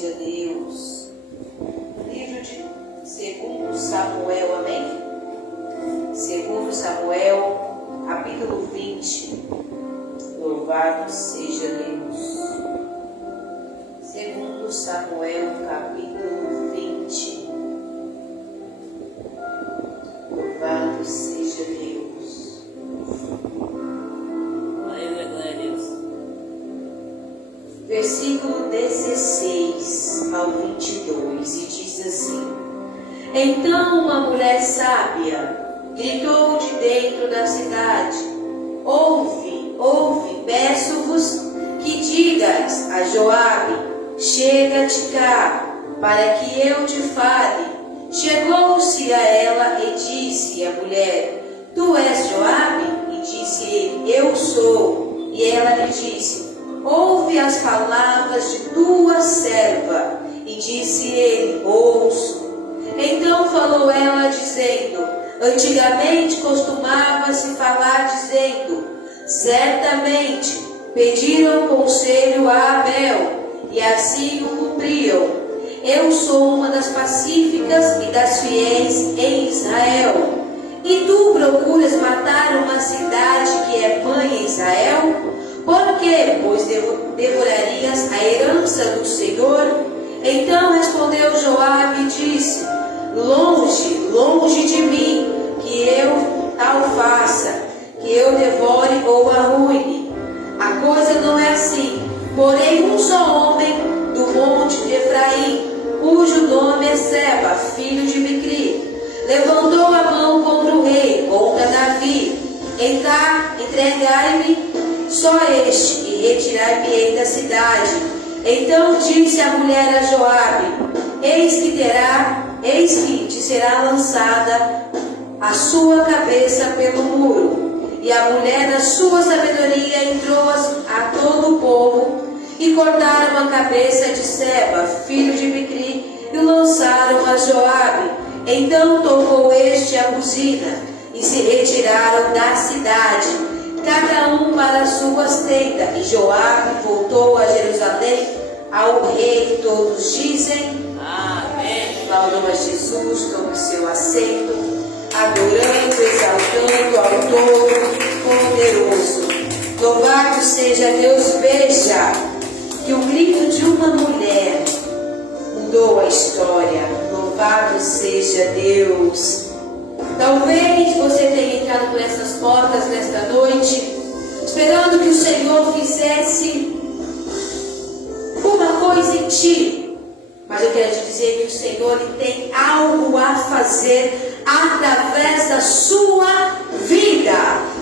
seja Deus. Livro de 2 Samuel, amém? 2 Samuel, capítulo 20. Louvado seja Deus. 2 Samuel, capítulo 20. Louvado seja Deus. Glória a Deus. Versículo 16 ao 22, e diz assim: Então uma mulher sábia gritou de dentro da cidade: Ouve, ouve, peço-vos que digas a Joabe: chega-te cá, para que eu te fale. Chegou-se a ela e disse a mulher: Tu és Joabe? E disse ele: Eu sou. E ela lhe disse: Ouve as palavras de tua serva. E disse ele: Ouço. Então falou ela, dizendo: Antigamente costumava-se falar, dizendo: Certamente pediram conselho a Abel, e assim o cumpriam. Eu sou uma das pacíficas e das fiéis em Israel. E tu procuras matar uma cidade que é mãe em Israel? Por quê? Pois devorarias a herança do Senhor? Então respondeu Joabe e disse: Longe, longe de mim, que eu tal faça, que eu devore ou arruine. A coisa não é assim. Porém, um só homem do monte de Efraim, cujo nome é Seba, filho de Bicri, levantou a mão contra o rei, contra Davi. Entregai-me só este, e retirar-me-ei da cidade. Então disse a mulher a Joabe: Eis que te será lançada a sua cabeça pelo muro. E a mulher, na sua sabedoria, entrou a todo o povo, e cortaram a cabeça de Seba, filho de Bicri, e o lançaram a Joabe. Então tocou este a buzina, e se retiraram da cidade, cada um para as suas tendas. E Joabe voltou a Jerusalém ao rei. Todos dizem Amém. aplaudam a Jesus, tome seu assento, adorando, exaltando ao Todo-Poderoso. Louvado seja Deus. Veja que o grito de uma mulher mudou a história. Louvado seja Deus. Talvez você tenha entrado por essas portas nesta noite, esperando que o Senhor fizesse uma coisa em ti. Mas eu quero te dizer que o Senhor ele tem algo a fazer através da sua vida.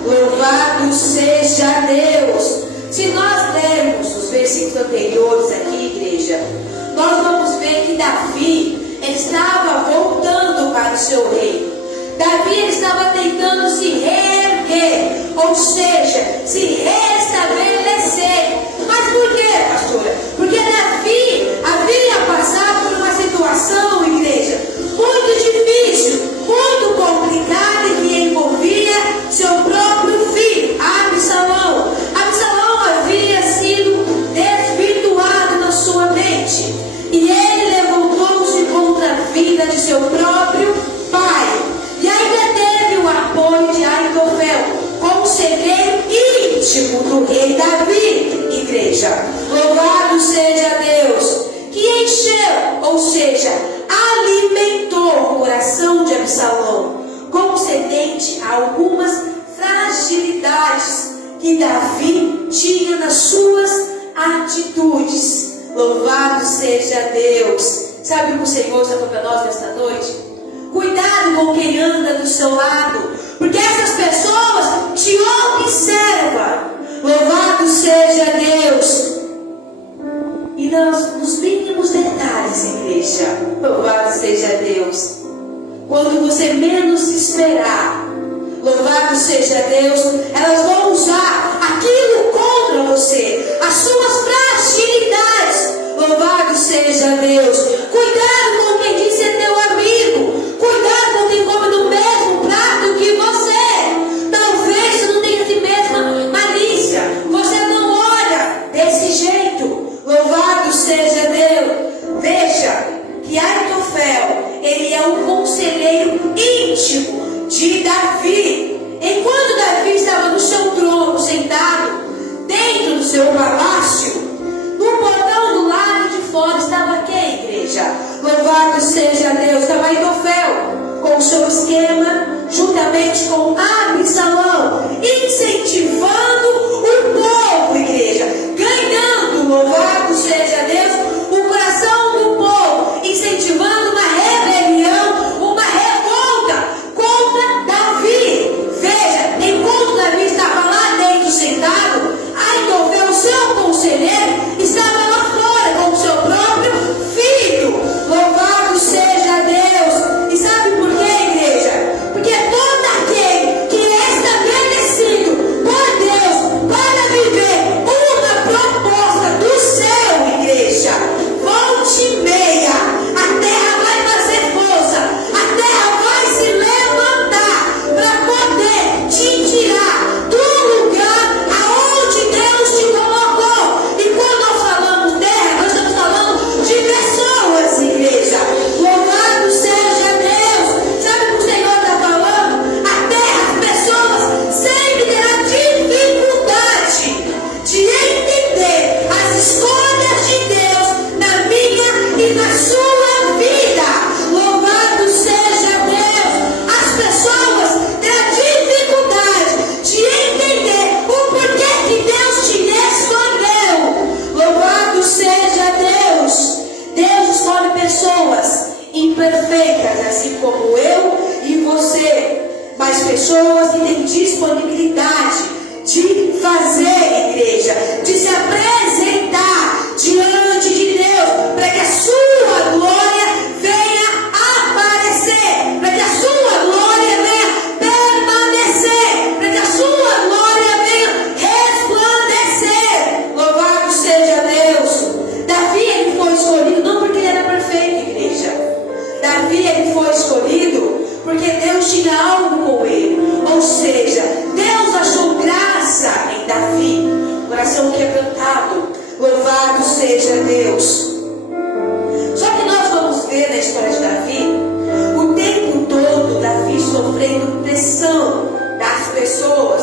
Louvado seja Deus. Se nós lermos os versículos anteriores aqui, igreja, nós vamos ver que Davi estava voltando para o seu reino. Davi estava tentando se reerguer, ou seja, se restabelecer. Mas por quê, pastora? Porque Davi havia passado por uma situação, igreja, muito difícil, muito complicada, e que envolvia seu próprio filho, Absalão. Absalão havia sido desvirtuado na sua mente, e ele levantou-se contra a vida de seu próprio pai. E ainda teve o apoio de Aitofel, conselheiro íntimo do rei Davi. Igreja, louvado seja Deus, que encheu, ou seja, alimentou o coração de Absalão, concedente a algumas fragilidades que Davi tinha nas suas atitudes. Louvado seja Deus. Sabe o que o Senhor está para nós nesta noite? Cuidado com quem anda do seu lado, porque essas pessoas te observam. Louvado seja Deus. E nos mínimos detalhes, igreja, louvado seja Deus. Quando você menos esperar, louvado seja Deus, elas vão usar aquilo contra você, as suas fragilidades. Louvado seja Deus. Cuidado com quem diz ser teu amigo. Cuidado com quem come do mesmo prato que você. Talvez você não tenha a mesma malícia, você não olha desse jeito. Louvado seja Deus. estava Aitofel com o seu esquema, juntamente com Absalão, incentivando o povo, igreja, ganhando, louvado seja Deus, o coração do povo, incentivando uma rebelião, uma revolta contra Davi. Veja, enquanto Davi estava lá dentro sentado, Aitofel, seu conselheiro, estava lá fora com o seu próprio filho. Louvado seja Deus. E sabe por quê, igreja? Porque todo aquele que é estabelecido por Deus para viver uma proposta do céu, igreja, volte e meia, a terra vai fazer força, a terra vai se levantar para poder te tirar do lugar aonde Deus te colocou. E quando nós falamos terra, nós estamos falando de pessoas, igreja. Louvado seja Deus. Sabe o que o Senhor está falando? A terra, as pessoas sempre terão dificuldade de entender as escolhas de Deus na minha e na sua vida. Louvado seja Deus. As pessoas terão dificuldade de entender o porquê que Deus te escolheu. Louvado seja Deus. Deus escolhe pessoas imperfeitas, assim como eu e você, mas pessoas que têm disponibilidade de fazer, igreja, de se apresentar diante de Deus, para que a sua glória venha aparecer, para que a sua glória venha permanecer, para que a sua glória venha resplandecer. Louvado seja Deus. Davi, ele foi escolhido não porque ele era perfeito, igreja. Davi, ele foi escolhido porque Deus tinha algo com ele. Ou seja, Deus achou graça em Davi, coração quebrantado. Louvado seja Deus. Só que nós vamos ver na história de Davi, o tempo todo Davi sofrendo pressão das pessoas,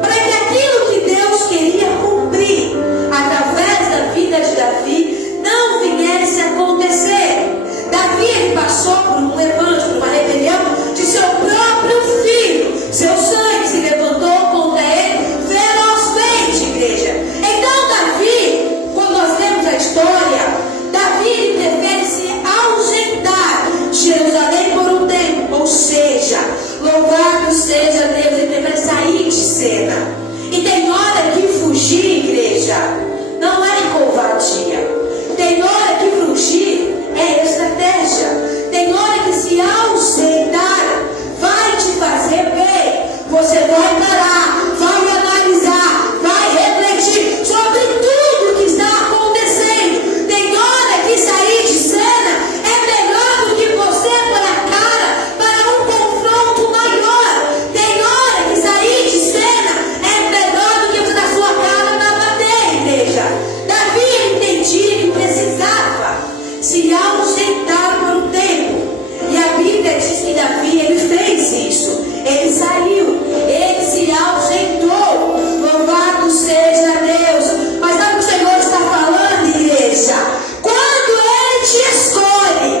para que aquilo que Deus queria cumprir através da vida de Davi não viesse a acontecer. Davi, ele passou por um levante, por uma rebelião de seu próprio filho. Seu sangue se levantou contra ele ferozmente, igreja. Então Davi, quando nós lemos a história, Davi, ele prefere se ausentar de Jerusalém por um tempo. Ou seja, louvado seja Deus, ele prefere sair de cena. E tem hora que fugir, igreja, não é covardia. Tem hora que fugir é estratégia. Tem hora que se ausentar vai te fazer bem. Você vai parar, vai analisar, vai refletir sobre tudo que está acontecendo. Tem hora que sair de cena é melhor do que você pôr a cara para um confronto maior. Tem hora que sair de cena é melhor do que você dar sua cara para bater, igreja. Davi entendia que precisava se ausentar por um tempo. E a Bíblia diz que Davi, ele fez isso. Ele saiu, ele se ausentou. Louvado seja Deus. Mas sabe o que o Senhor está falando, igreja? Quando ele te escolhe,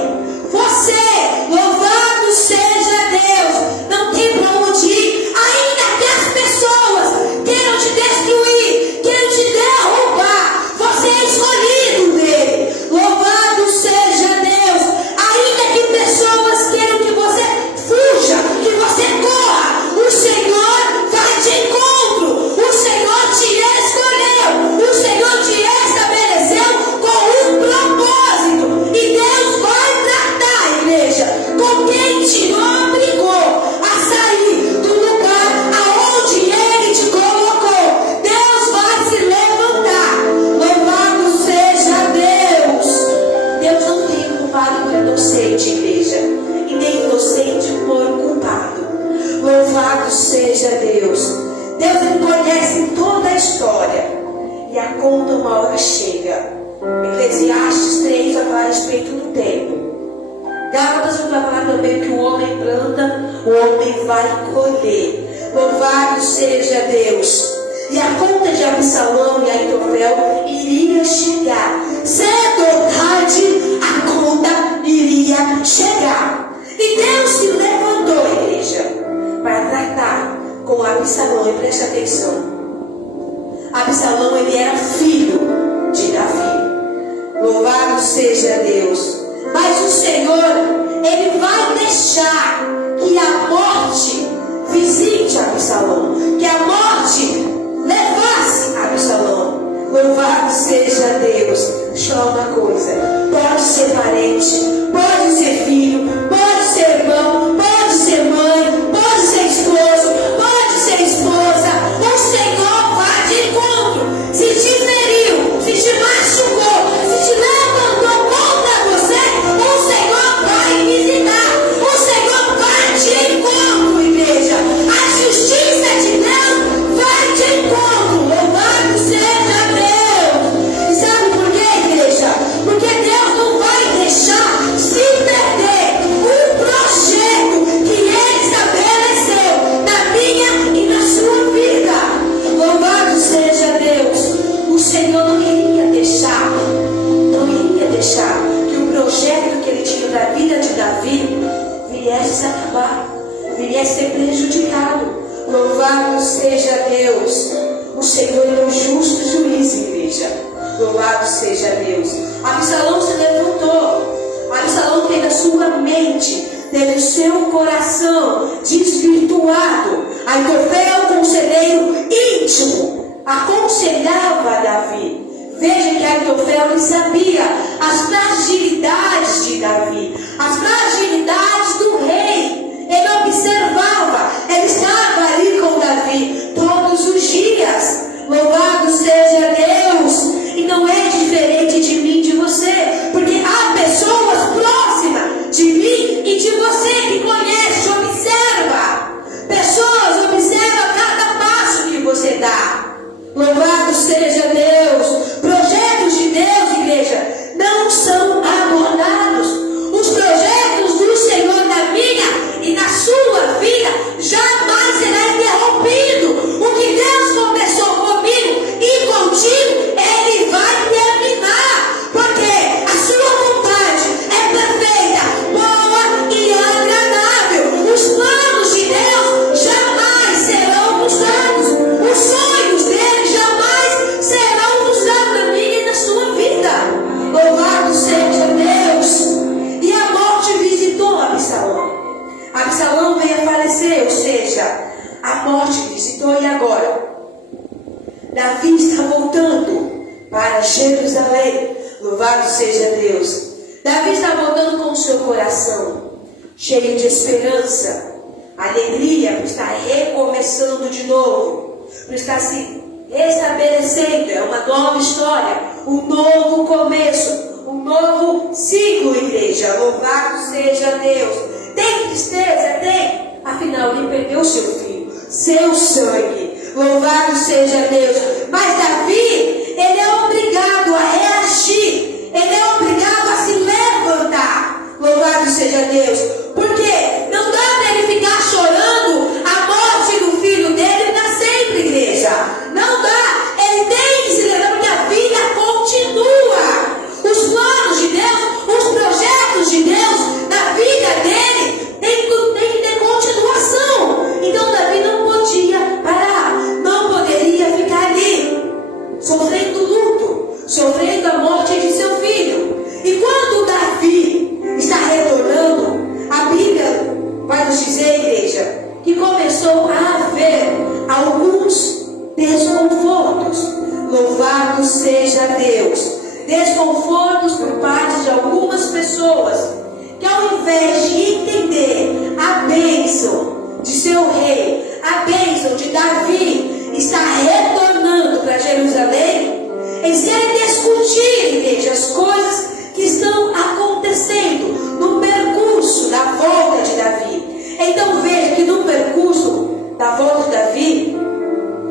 você, louvado seja Deus, não tem para onde ir. Ainda que as pessoas queiram te destruir, queiram te derrubar, você é escolhido dele. Louvado seja Deus. Ainda que pessoas queiram que você fuja, que você corra, o Senhor vai de encontro. O Senhor te escolheu, o Senhor te estabeleceu com um propósito. E Deus vai tratar, igreja, com quem te obrigou a sair do lugar aonde Ele te colocou. Deus vai se levantar. Louvado seja Deus. Deus não tem culpado por inocente, igreja, e nem inocente por culpado. Louvado seja Deus. Deus, ele conhece toda a história e a conta uma hora chega. Eclesiastes 3 vai falar a respeito do tempo. Gálatas vai falar também que o homem planta, o homem vai colher. Louvado seja Deus. E a conta de Absalão e Aitofel iria chegar. Cedo ou tarde, a conta iria chegar. E Deus se levantou, igreja, para tratar com Absalão. E preste atenção. Absalão, ele era filho de Davi. Louvado seja Deus. Mas o Senhor, ele vai deixar que a morte visite Absalão, que a morte levasse Absalão. Louvado seja Deus. Só uma coisa: pode ser parente, pode ser filho, pode ser irmão, pode ser mãe, pode ser esposo, pode ser esposa. O Senhor vai de encontro. Se te feriu, se te machucou, se te levantou contra você, o Senhor vai visitar. O Senhor vai de encontro, igreja. A justiça de Deus vai de encontro. Louvado seja Deus. E sabe por quê, igreja? Porque Deus não vai deixar se perder um projeto que Ele estabeleceu na minha e na sua vida. Louvado seja Deus. O Senhor não iria deixar que o projeto que Ele tinha para a vida de Davi viesse a acabar, viesse a ser prejudicado. Louvado seja Deus. O Senhor é o justo juiz, igreja. Louvado seja Deus. Absalão se levantou. Absalão teve a sua mente, teve o seu coração desvirtuado. Aitofel, conselheiro íntimo, aconselhava Davi. Veja que Aitofel ele sabia as fragilidades de Davi, as fragilidades do rei. Ele observava, ele estava ali com Davi todos os dias. Louvado seja Deus. E não é diferente de mim e de você, porque há pessoas próximas de mim e de você que conhece, observa. Pessoas observam cada passo que você dá. Louvado seja Deus. Projetos de Deus, igreja, não são abordados. Os projetos do Senhor na minha e na sua vida jamais será interrompido. O que Deus começou comigo e contigo, Ele vai terminar. Porque a sua vontade é perfeita, boa e agradável. Os planos de Deus jamais serão frustrados. Os sonhos dele jamais serão frustrados na minha e na sua vida. Louvado seja Deus. E a morte visitou Absalão. Absalão veio a falecer, ou seja, a morte visitou. E agora? Davi está voltando para Jerusalém. Louvado seja Deus. Davi está voltando com o seu coração cheio de esperança, alegria, por estar recomeçando de novo, por estar se restabelecendo. É uma nova história, um novo começo, um novo ciclo, igreja. Louvado seja Deus. Tem tristeza? Tem. Afinal, ele perdeu seu filho, seu sangue. Louvado seja Deus. Mas Davi, ele é obrigado a reagir. Ele é obrigado a se levantar. Louvado seja Deus. Porque não dá para ele ficar chorando a morte do filho dele para sempre, igreja. Não dá. Ele tem que se levantar, porque a vida continua. Os planos de Deus, os projetos de Deus na vida dele tem que ter continuação. Então Davi não podia parar, não poderia ficar ali sofrendo luto, sofrendo a morte de seu filho. E quando Davi está retornando, a Bíblia vai nos dizer, igreja, que começou a haver alguns desconfortos. Louvado seja Deus. Desconfortos por parte de algumas pessoas que, ao invés de entender a bênção de seu rei, a bênção de Davi está retornando para Jerusalém, eles querem discutir, igreja, as coisas que estão acontecendo no percurso da volta de Davi. Então veja que no percurso da volta de Davi,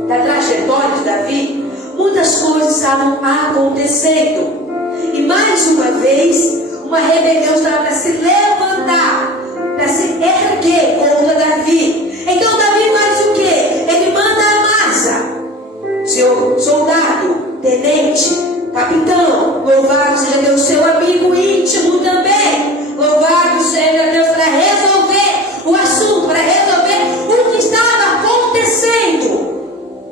da trajetória de Davi, muitas coisas estavam acontecendo. E mais uma vez, uma rebelião estava para se levantar, para se erguer contra Davi. Então Davi faz o quê? Ele manda Amasa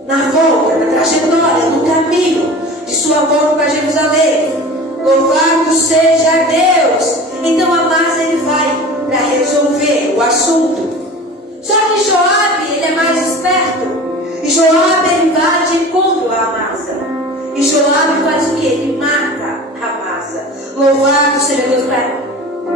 na volta, na trajetória, no caminho de sua volta para Jerusalém. Louvado seja Deus! Então Amasa ele vai para resolver o assunto. Só que Joabe, ele é mais esperto. E Joabe, ele vai de encontro a Amasa. E Joabe faz o que? Ele mata Amasa. Louvado seja Deus, para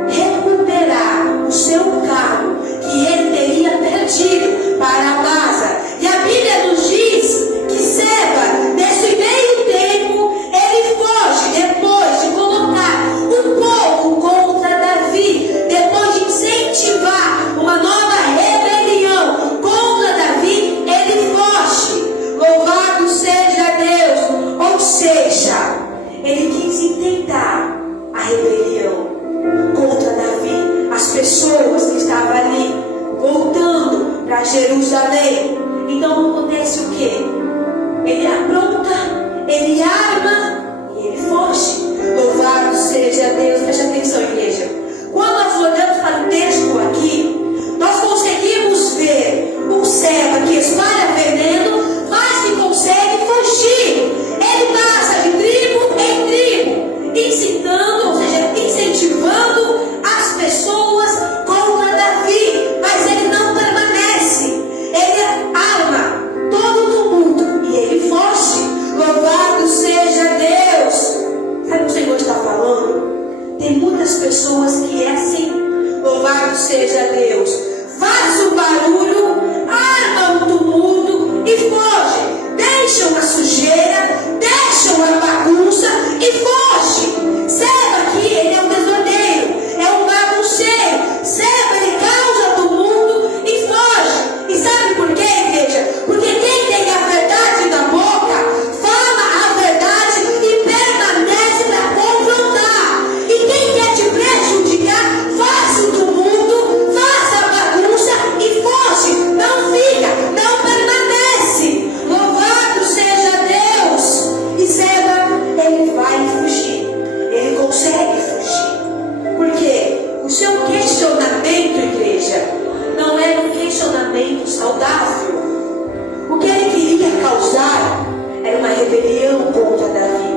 recuperar o seu cargo que ele teria perdido para Amasa. E a Bíblia nos diz que Seba, nesse meio tempo, ele foge depois de colocar um povo contra Davi, depois de incentivar uma nova rebelião contra Davi, ele foge. Louvado seja Deus! Ou seja, ele quis intentar a rebelião contra Davi, as pessoas que estavam ali voltando para Jerusalém. Então acontece o que? Ele apronta, ele arma e ele foge. Louvado seja Deus! Preste atenção, igreja. Quando nós olhamos para o texto aqui, nós conseguimos ver um Seba que espalha veneno, mas que consegue fugir. Ele passa de tribo em tribo, incitando, ou seja, incentivando as pessoas contra Davi, mas ele não permanece. Ele arma todo o tumulto e ele foge. Louvado seja Deus! Sabe o que o Senhor está falando? Tem muitas pessoas que é assim. Louvado seja Deus! Faz o barulho, arma o tumulto e foge. Deixam a sujeira, deixam a bagunça e foge. Seba aqui, ele é um desordeiro, é um bagunceiro. Seba, ele causa tumulto e foge. E sabe por quê, igreja? Porque quem tem a verdade na boca, fala a verdade e permanece para confrontar. E quem quer te prejudicar, faz o tumulto, faz a bagunça e foge. Não fica, não permanece. Louvado seja Deus! E Seba, ele vai fugir. Ele consegue fugir. Porque o seu questionamento, igreja, não era um questionamento saudável. O que ele queria causar era uma rebelião contra Davi,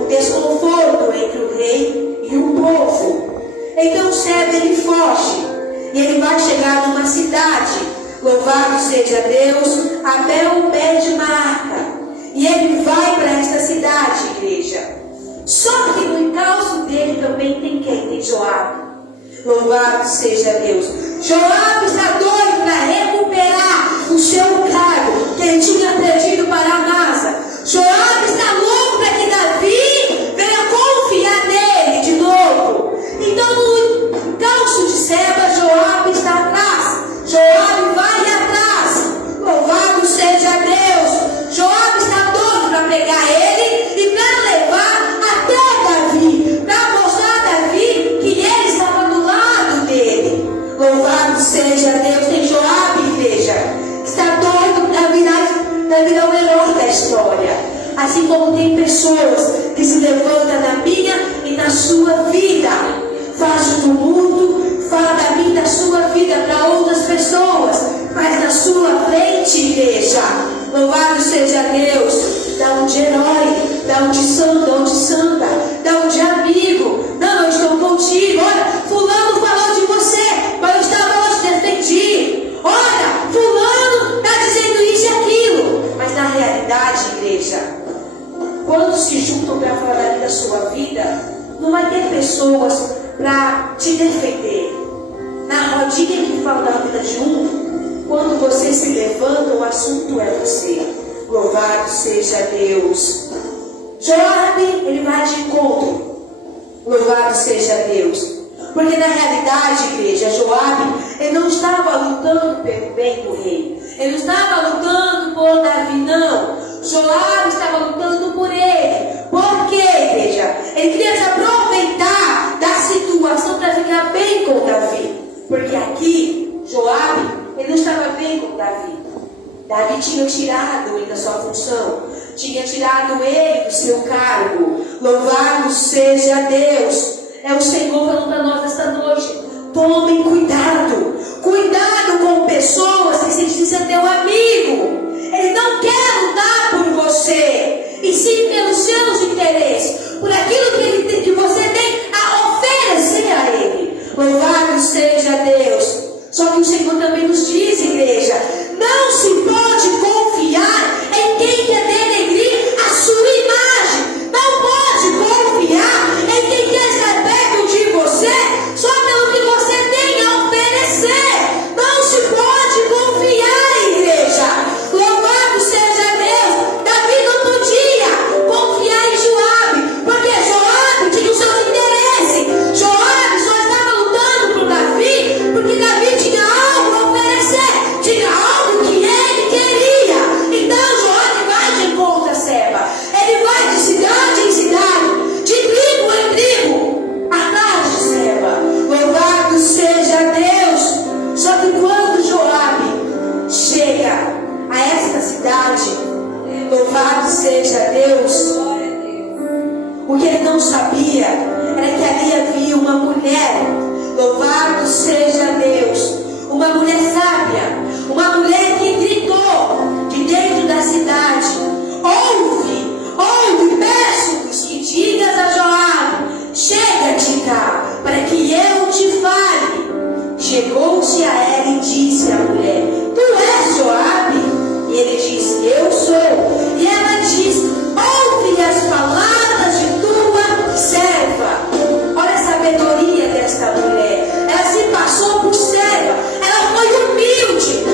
um desconforto entre o rei e o povo. Então Seba, ele foge e ele vai chegar numa cidade, louvado seja Deus, Abel pé de Maaca. E ele vai para esta cidade, igreja. Só que no encalço dele também tem quem? Tem Joabe. Louvado seja Deus! Joabe está doido para recuperar o seu cargo que ele tinha perdido para Amasa. Joabe está louco para que Davi venha confiar nele de novo. Então no encalço de Seba, Joabe está atrás. Joabe vai atrás. Louvado seja Deus! Joabe está doido para pegar ele e para levar até Davi, para mostrar a Davi que ele estava do lado dele. Louvado seja Deus! Tem Joabe, igreja, está doido para virar o herói da história. Assim como tem pessoas que se levantam na minha e na sua vida, faz o tumulto, fala da minha e da sua vida para outras pessoas, mas na sua frente, igreja, louvado seja Deus, dá um de herói, dá um de santo, dá um de santa, dá um de amigo. Não, eu estou contigo. Olha, fulano falou de você, mas eu estava lá te defendi. Olha, fulano está dizendo isso e aquilo. Mas na realidade, igreja, quando se juntam para falar da sua vida, não vai ter pessoas para te defender. Na rodinha que fala da vida de um, quando você se levanta, o assunto é você. Louvado seja Deus! Joabe, ele vai de encontro. Louvado seja Deus! Porque na realidade, igreja, Joabe, ele não estava lutando pelo bem do rei. Ele não estava lutando por Davi, não. Joabe estava lutando por ele. Por quê, igreja? Ele queria se aproveitar da situação para ficar bem com Davi. Porque aqui, Joabe, ele não estava bem com Davi. Davi tinha tirado ele da sua função, tinha tirado ele do seu cargo. Louvado seja Deus! É o Senhor falando para nós esta noite. Tomem cuidado. Cuidado com pessoas que se dizem teu amigo. Ele não quer lutar cidade. Louvado seja Deus. O que ele não sabia era que ali havia uma mulher. Louvado seja Deus. Uma mulher sábia. Uma mulher que gritou de dentro da cidade: ouve, peço-vos que digas a Joabe: chega-te cá, para que eu te fale. Chegou-se a ela e disse à mulher: tu és Joabe? E ele disse: eu sou. E ela disse: ouve as palavras de tua serva. Olha a sabedoria desta mulher. Ela se passou por serva. Ela foi humilde.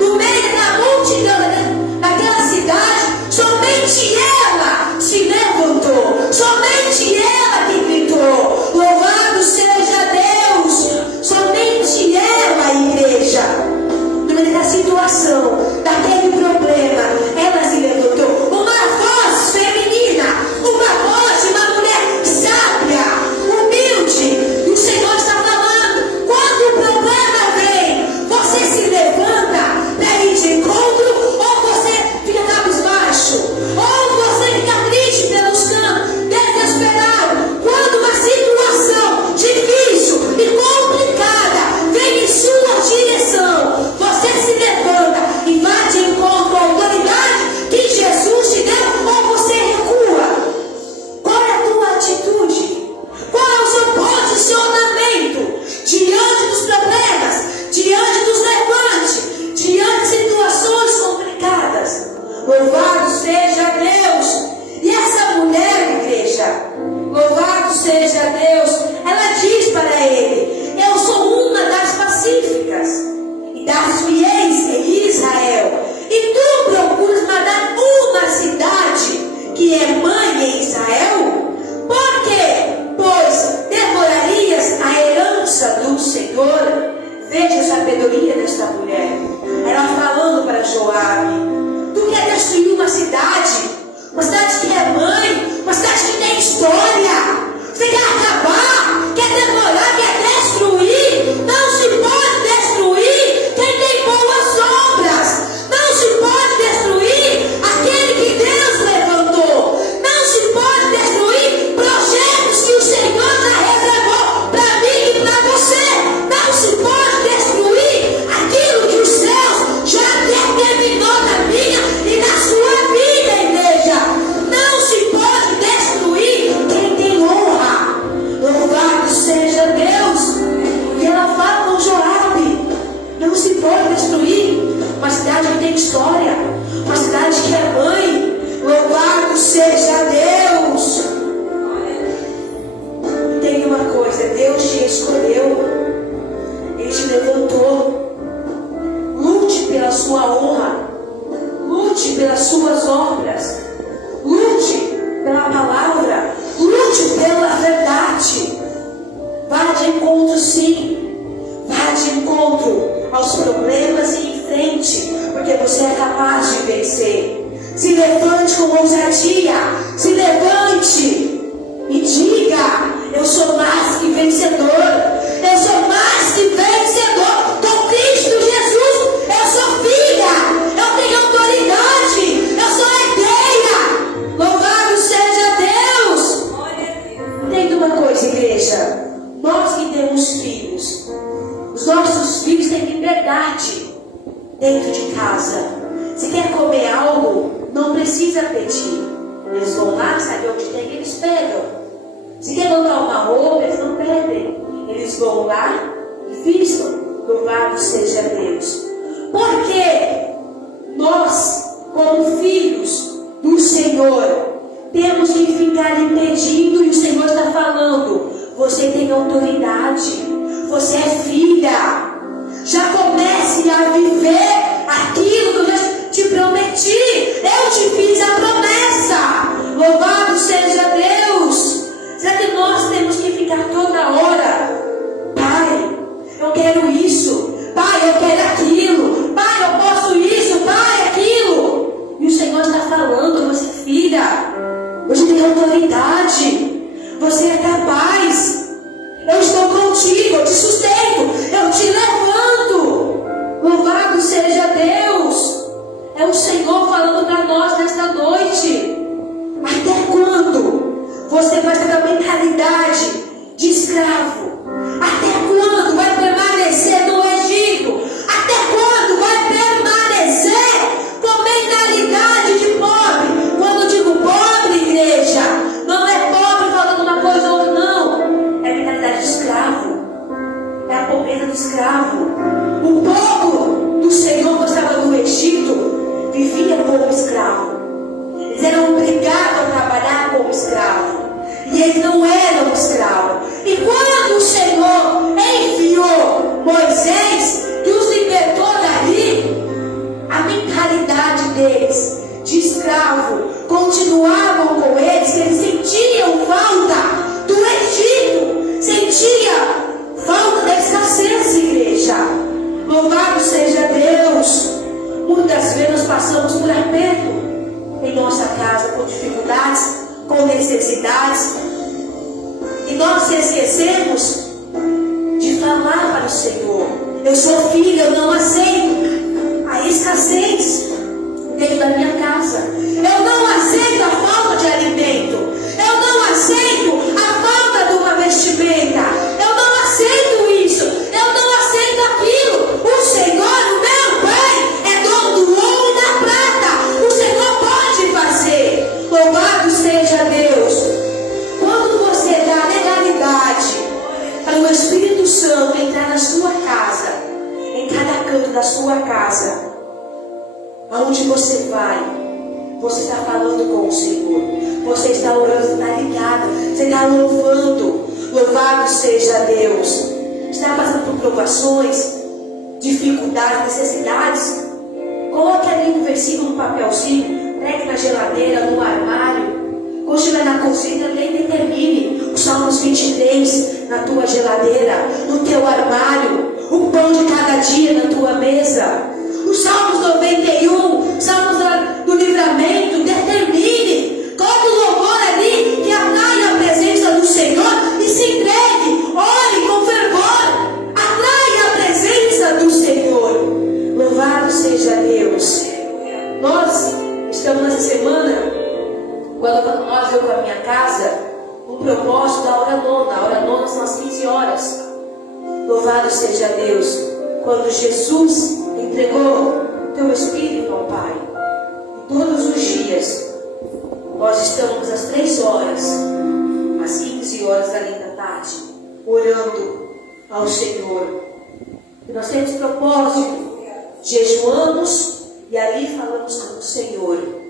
No meio da multidão daquela cidade, somente ela se levantou. Somente ela que gritou: louvado seja Deus. Somente ela, igreja. No meio da situação, daquele problema, ela se levantou. Uma voz feminina, uma voz de uma mulher sábia, humilde. E o Senhor está falando: quando o problema vem, você se levanta para ir de encontro, ou você fica cabisbaixo, ou você fica triste pelos cantos, desesperado. Quando uma situação difícil e complicada vem em sua direção, você se levanta e vai de encontro à autoridade que Jesus te deu, ou você recua? Qual é a tua atitude? Qual é o seu posicionamento diante dos problemas, diante dos levantes, diante de situações complicadas? Louvado seja Deus. E essa mulher, igreja, louvado seja Deus, ela diz para ele: eu sou uma das pacíficas e das fiéis em Israel, e tu procuras mandar uma cidade que é mãe em Israel? Por quê? Pois devorarias a herança do Senhor. Veja a sabedoria desta mulher. Ela falando para Joabe: tu quer destruir uma cidade que é mãe, uma cidade que tem história. Você quer acabar, quer devorar, quer destruir. Não se pode destruir quem tem boas obras. Não se pode destruir aquele que Deus levantou. Não se pode destruir projetos que o Senhor já reservou para mim e para você. Não se pode destruir aquilo que os céus já determinou na minha e na sua vida, igreja. Não se pode destruir quem tem honra. Louvado seja Deus. E ela fala com Joabe: não se pode destruir uma cidade que tem história, uma cidade que é mãe. Louvado seja Deus. Tem uma coisa: Deus te escolheu, Ele te levantou. Lute pela sua honra, lute pelas suas obras, lute pela palavra, lute pela verdade. Vá de encontro, sim. Vá de encontro aos problemas e em frente, porque você é capaz de vencer. Se levante com ousadia. Se levante e diga: eu sou mais que vencedor. Eu sou mais que vencedor. Com Cristo Jesus, eu sou filha. Eu tenho autoridade. Eu sou herdeira. Louvado seja Deus. Entenda uma coisa, igreja. Nós que temos filhos, os nossos filhos têm liberdade dentro de casa. Se quer comer algo, não precisa pedir. Eles vão lá, sabe onde tem, eles pegam. Se quer comprar uma roupa, eles não pedem. Eles vão lá e fiscam. Louvado seja Deus. Porque nós, como filhos do Senhor, temos que ficar impedindo, e o Senhor está falando: você tem autoridade, você é filha. Já comece a viver aquilo que eu te prometi. Eu te fiz a promessa. Louvado seja Deus. Será que nós temos que ficar toda hora: Pai, eu quero isso, Pai, eu quero aquilo, Pai, eu posso isso, Pai, aquilo? E o Senhor está falando: você é filha, você tem autoridade, você é capaz. Eu estou contigo, eu te sustento, eu te levanto. Louvado seja Deus. nessa noite. Até quando você vai ter uma mentalidade de escravo? Até quando vai permanecer no Egito? Até quando vai permanecer com mentalidade de pobre? Quando eu digo pobre, igreja, não é pobre falando uma coisa ou outra, não. É mentalidade de escravo. É a pobreza do escravo. O povo do Senhor que estava no Egito vivia como escravo. Eles eram obrigados a trabalhar como escravo. E eles não eram escravos. E quando o Senhor enviou Moisés, que os libertou dali, a mentalidade deles de escravo continuavam com eles, que eles sentiam falta do Egito, sentia falta da escassez, igreja. Louvado seja Deus. Muitas vezes nós passamos por aperto em nossa casa, com dificuldades, com necessidades, e nós esquecemos de falar para o Senhor: eu sou filha, eu não aceito a escassez dentro da minha casa, eu não aceito a falta de alimento, eu não aceito a falta de uma vestimenta, eu não aceito isso, eu não aceito aquilo. O Senhor, o meu Pai, é dono do ouro e da prata. O Senhor pode fazer. Louvado seja Deus. Quando você dá legalidade para o Espírito Santo entrar na sua casa, em cada canto da sua casa, aonde você vai, você está falando com o Senhor, você está orando, você está ligado, você está louvando. Louvado seja Deus. Está passando por provações, dificuldades, necessidades? Coloque ali um versículo no papelzinho, pregue na geladeira, no armário. Quando estiver na cozinha, nem determine o Salmos 23 na tua geladeira, no teu armário, o pão de cada dia na tua mesa. O Salmos 91, Salmos do livramento, determine. Coloque o louvor ali, que atrai a presença do Senhor e se entregue. Ore com fervor, atrai a presença do Senhor. Louvado seja Deus. Nós estamos nessa semana, quando nós eu com a minha casa, o propósito da hora nona. A hora nona são as 15 horas. Louvado seja Deus. Quando Jesus entregou o teu Espírito ao Pai, e todos os dias nós estamos às 3 horas, às 15 horas ali da tarde, orando ao Senhor. E nós temos propósito, jejuamos e ali falamos com o Senhor.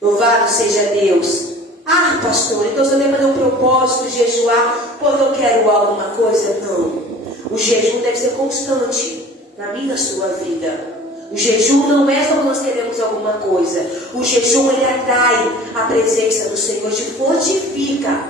Louvado seja Deus. Ah, pastor, então você deve fazer um propósito de jejuar quando eu quero alguma coisa? Não. O jejum deve ser constante na minha e na sua vida. O jejum não é só quando nós queremos alguma coisa. O jejum, ele atrai a presença do Senhor, te fortifica.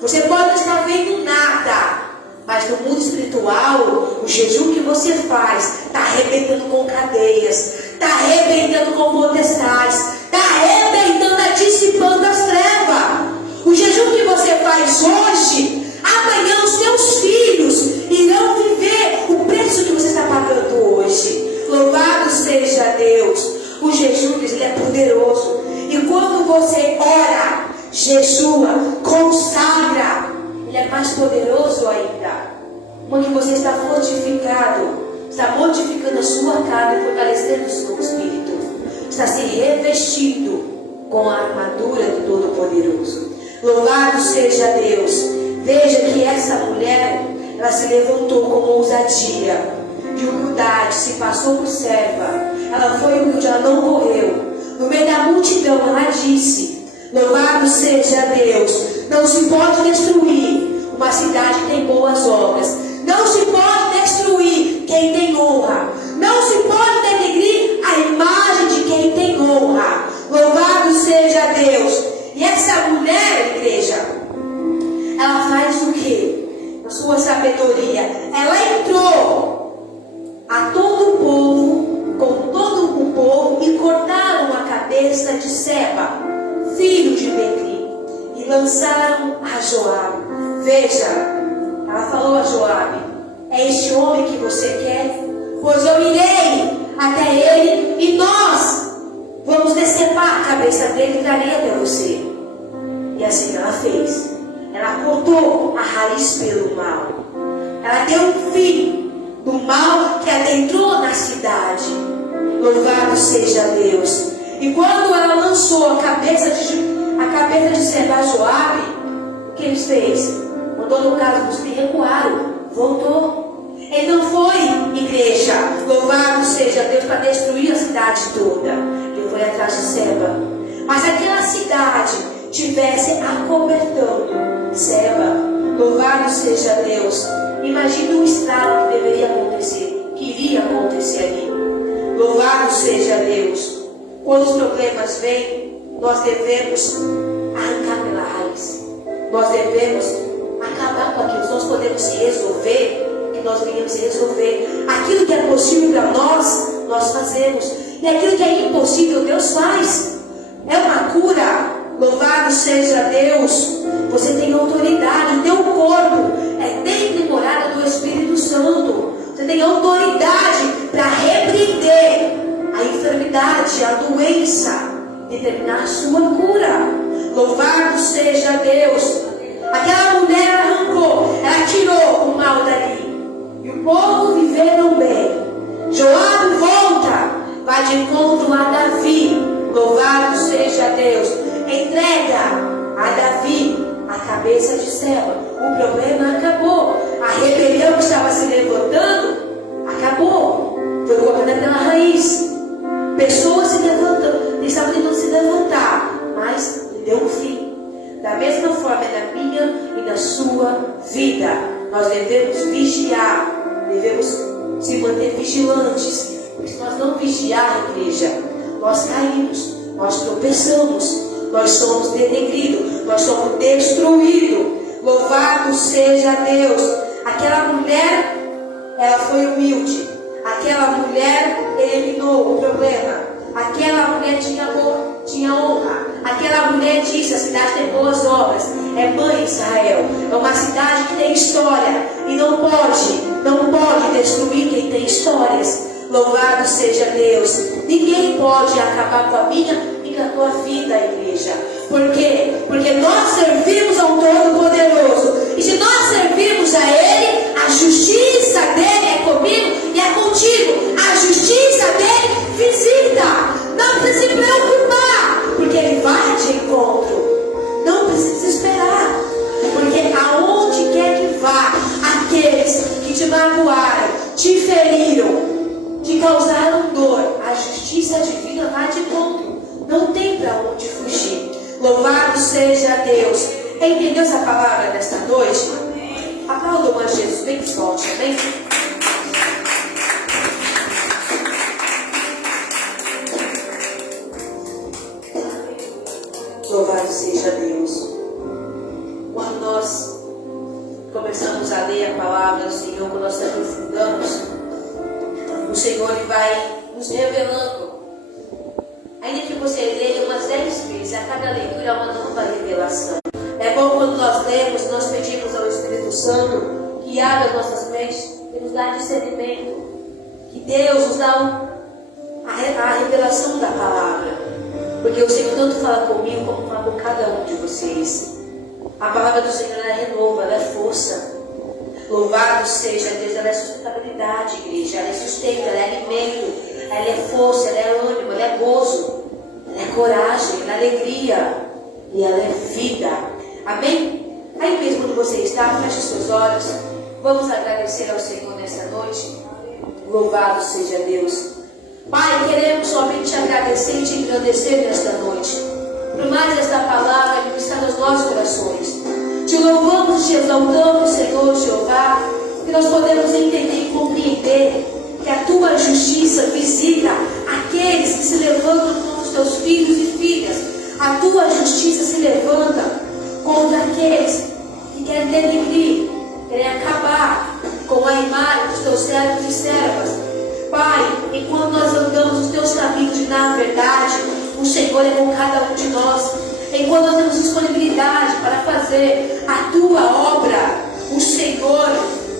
Você pode não estar vendo nada, mas no mundo espiritual, o jejum que você faz está arrebentando com cadeias, está arrebentando com potestades, está arrebentando, dissipando as trevas. O jejum que você faz hoje, amanhã os teus filhos irão viver o preço que você está pagando hoje. Louvado seja Deus. O jejum, ele é poderoso. E quando você ora, jejua, consagra, ele é mais poderoso ainda. Quando você está fortificado, está modificando a sua carne, fortalecendo o seu espírito, está se revestindo com a armadura do Todo-Poderoso. Louvado seja Deus. Veja que essa mulher, ela se levantou com ousadia, de humildade, se passou por serva. Ela foi humilde, ela não correu. No meio da multidão, ela disse: louvado seja Deus. Não se pode destruir uma cidade que tem boas obras. Não se pode destruir quem tem honra. Não se pode denegrir a imagem de quem tem honra. Louvado seja Deus. E essa mulher, igreja, ela faz o quê? Na sua sabedoria, ela entrou a todo o povo, com todo o povo, e cortaram a cabeça de Seba, filho de Becri, e lançaram a Joabe. Veja, ela falou a Joabe: é este homem que você quer? Pois eu irei até ele e nós vamos decepar a cabeça arrancou a raiz pelo mal. Ela deu um fim do mal que adentrou na cidade. Louvado seja Deus. E quando ela lançou a cabeça de Seba Joabe, o que ele fez? Mandou no caso dos que recuaram. Voltou. Ele não foi, igreja, louvado seja Deus, para destruir a cidade toda. Ele foi atrás de Seba. Mas aquela cidade tivesse acobertando Seba. Louvado seja Deus. Imagine o estrago que deveria acontecer, que iria acontecer ali. Louvado seja Deus. Quando os problemas vêm, nós devemos arrancar pela raiz. Nós devemos acabar com aquilo. Nós podemos resolver, que nós venhamos resolver. Aquilo que é possível para nós, nós fazemos. E aquilo que é impossível, Deus faz. É uma cura. Louvado seja Deus. Você tem autoridade. O teu corpo é templo e morada do Espírito Santo. Você tem autoridade para repreender a enfermidade, a doença, determinar a sua cura. Louvado seja Deus. Aquela mulher arrancou, ela tirou o mal dali. E o povo viveram bem. Joabe volta, vai de encontro a Davi. Louvado seja Deus. Entrega a Davi a cabeça de Seba. O problema acabou. A rebelião que estava se levantando acabou. Foi cortada pela raiz. Pessoas se levantando, estavam tentando se levantar, mas deu um fim. Da mesma forma na minha e na sua vida, nós devemos vigiar, devemos se manter vigilantes. Porque se nós não vigiar, igreja, nós caímos, nós tropeçamos, nós somos denegridos, nós somos destruídos. Louvado seja Deus. Aquela mulher, ela foi humilde. Aquela mulher eliminou o problema. Aquela mulher tinha amor, tinha honra. Aquela mulher disse: a cidade tem boas obras. É mãe Israel. É uma cidade que tem história. E não pode destruir quem tem histórias. Louvado seja Deus. Ninguém pode acabar com a minha e com a tua vida, igreja. Por quê? Porque nós servimos ao Todo-Poderoso. E se nós servimos a Ele, a justiça dele é comigo e é contigo. A justiça dele visita. Não precisa se preocupar, porque Ele vai de encontro. Não precisa esperar, porque aonde quer que vá, aqueles que te magoaram, te feriram, te causaram dor, a justiça divina vai de encontro. Não tem para onde fugir. Louvado seja Deus. Entendeu essa palavra nesta noite? Aplauda o irmão Jesus bem forte, amém? Louvado seja Deus. Quando nós começamos a ler a palavra do Senhor, quando nós aprofundamos, o Senhor Ele vai nos revelando. Ainda que você leia umas 10 vezes, a cada leitura é uma nova revelação. É bom quando nós lemos, nós pedimos ao Espírito Santo que abra nossas mentes e nos dá discernimento. Que Deus nos dá a revelação da palavra. Porque o Senhor tanto fala comigo como fala com cada um de vocês. A palavra do Senhor, ela é renovo, ela é força. Louvado seja Deus, ela é sustentabilidade, igreja. Ela é sustento, ela é alimento. Ela é força, ela é ânimo, ela é gozo, ela é coragem, ela é alegria e ela é vida. Amém? Aí mesmo onde você está, feche seus olhos. Vamos agradecer ao Senhor nessa noite. Louvado seja Deus. Pai, queremos somente agradecer e te engrandecer nesta noite. Por mais esta palavra que está nos nossos corações. Te louvamos e te exaltamos, Senhor Jeová, que nós podemos entender e compreender que a tua justiça visita aqueles que se levantam contra os teus filhos e filhas. A tua justiça se levanta contra aqueles que querem denegrir, querem acabar com a imagem dos teus servos e servas. Pai, enquanto nós andamos os teus caminhos e na verdade, o Senhor é com cada um de nós. Enquanto nós temos disponibilidade para fazer a tua obra, o Senhor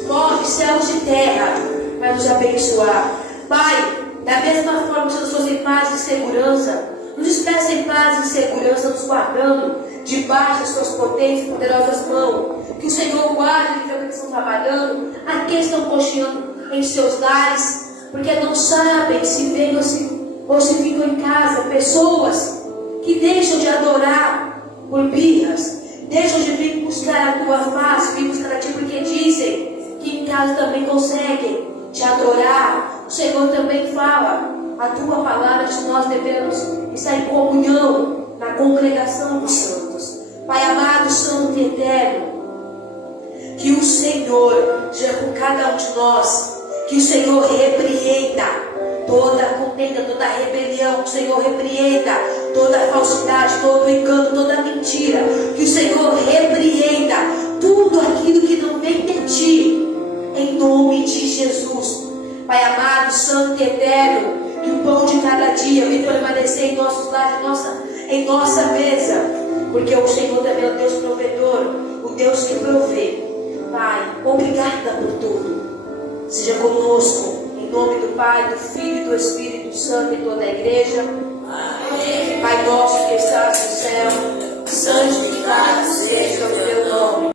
move céus e terra para nos abençoar. Pai, da mesma forma que nós fossem paz e segurança, Nos despeça em paz e segurança, nos guardando debaixo das suas potentes e poderosas mãos. Que o Senhor guarde aqueles que estão trabalhando, aqueles que estão cocheando em seus lares, porque não sabem se vêm ou se ficam em casa. Pessoas que deixam de adorar por birras, deixam de vir buscar a tua face, vir buscar a ti, porque dizem que em casa também conseguem te adorar. O Senhor também fala a tua palavra, que nós devemos estar em comunhão na congregação dos santos. Pai amado, santo e eterno, que o Senhor seja com cada um de nós, que o Senhor repreenda toda contenda, toda rebelião, que o Senhor repreenda toda falsidade, todo engano, toda mentira, que o Senhor repreenda tudo aquilo que não vem de ti, em nome de Jesus. Pai amado, santo e eterno, que o pão de cada dia venha permanecer em nossos lares, em nossa mesa, porque o Senhor também é o Deus provedor, o Deus que provê. Pai, obrigada por tudo. Seja conosco, em nome do Pai, do Filho e do Espírito Santo, e toda a igreja. Amém. Pai nosso que estás no céu, santificado seja o teu nome.